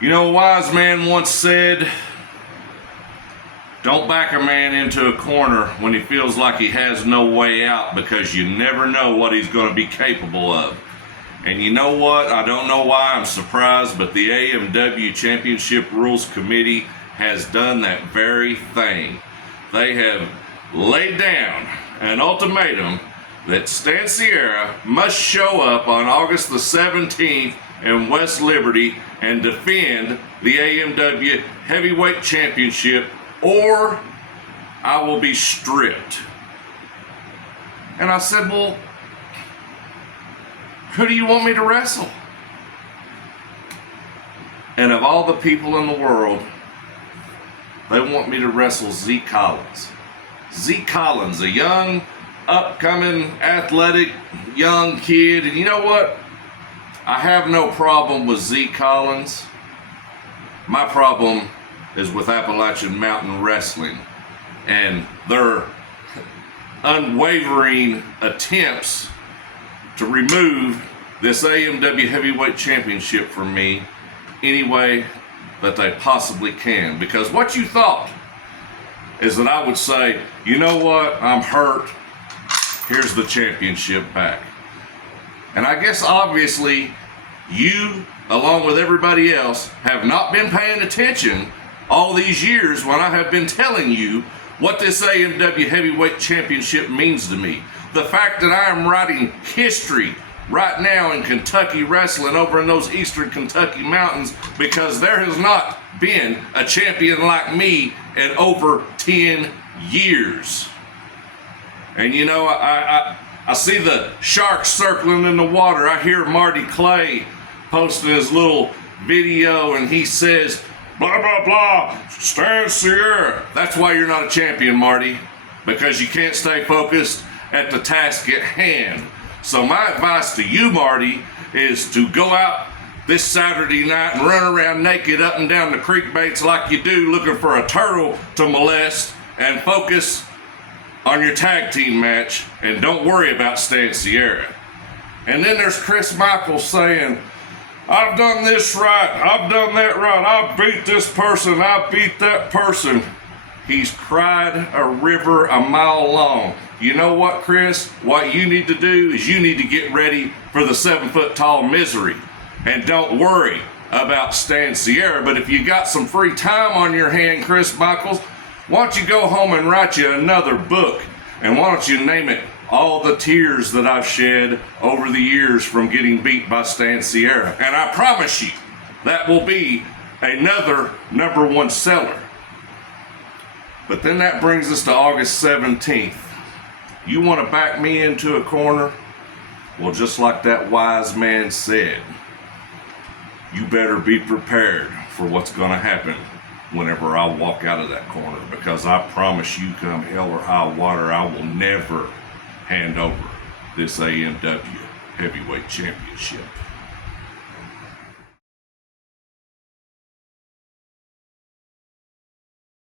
You know, a wise man once said, don't back a man into a corner when he feels like he has no way out, because you never know what he's going to be capable of. And you know what? I don't know why I'm surprised, but the AMW Championship Rules Committee has done that very thing. They have laid down an ultimatum that Stan Sierra must show up on August the 17th in West Liberty and defend the AMW Heavyweight Championship, or I will be stripped. And I said, well, who do you want me to wrestle? And of all the people in the world, they want me to wrestle Zee Collins. Zee Collins, a young, upcoming, athletic, young kid. And you know what? I have no problem with Zee Collins. My problem is with Appalachian Mountain Wrestling and their unwavering attempts to remove this AMW Heavyweight Championship from me any way that they possibly can. Because what you thought is that I would say, you know what, I'm hurt, here's the championship back. And I guess obviously you, along with everybody else, have not been paying attention all these years when I have been telling you what this AMW Heavyweight Championship means to me. The fact that I am writing history right now in Kentucky wrestling over in those eastern Kentucky mountains, because there has not been a champion like me in over 10 years. And you know, I see the sharks circling in the water. I hear Marty Clay posting his little video and he says, blah, blah, blah, Stan Sierra. That's why you're not a champion, Marty, because you can't stay focused at the task at hand. So my advice to you, Marty, is to go out this Saturday night and run around naked up and down the creek baits like you do, looking for a turtle to molest, and focus on your tag team match, and don't worry about Stan Sierra. And then there's Chris Michaels saying, I've done this right, I've done that right, I beat this person, I beat that person. He's cried a river a mile long. You know what, Chris? What you need to do is you need to get ready for the 7-foot-tall misery. And don't worry about Stan Sierra. But if you got some free time on your hand, Chris Michaels, why don't you go home and write you another book? And why don't you name it All the Tears That I've Shed Over the Years from Getting Beat by Stan Sierra. And I promise you, that will be another #1 seller. But then that brings us to August 17th. You want to back me into a corner? Well, just like that wise man said, you better be prepared for what's going to happen whenever I walk out of that corner, because I promise you, come hell or high water, I will never hand over this AMW Heavyweight Championship.